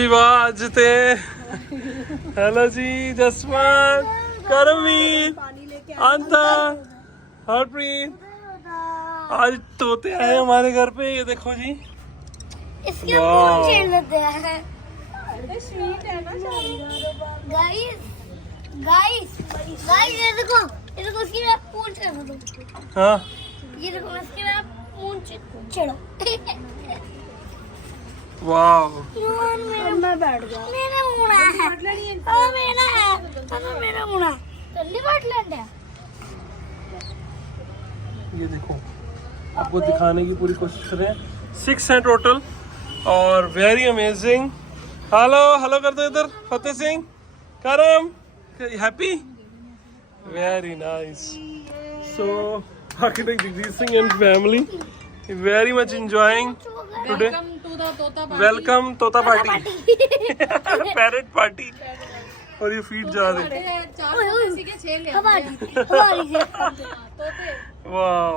आज ते हेलो जी, जसमान, करमीत, अंता, हरप्रीत। आज तोते आए हमारे घर पे, ये देखो जी। इसके पूंछ छीन लेते हैं। गाइस ये देखो इसकी मैं पूंछ कर दूं। हाँ ये देखो इसकी मैं पूंछ छेड़ो। वाह, मैं बैठ गया। मेरा मुड़ा है। मेरा है। मेरा मुड़ा। जल्दी बैठ लेंगे। ये देखो, आपको दिखाने की पूरी कोशिश करें। 6 हैं टोटल और वेरी अमेजिंग। हेलो हेलो कर दो इधर, फतेह सिंह, करम, happy, very nice. So architect Jagdish Singh and family very much enjoying today. Welcome तोता पार्टी, पैरेट पार्टी। और ये फीड जा रहे हैं। वाह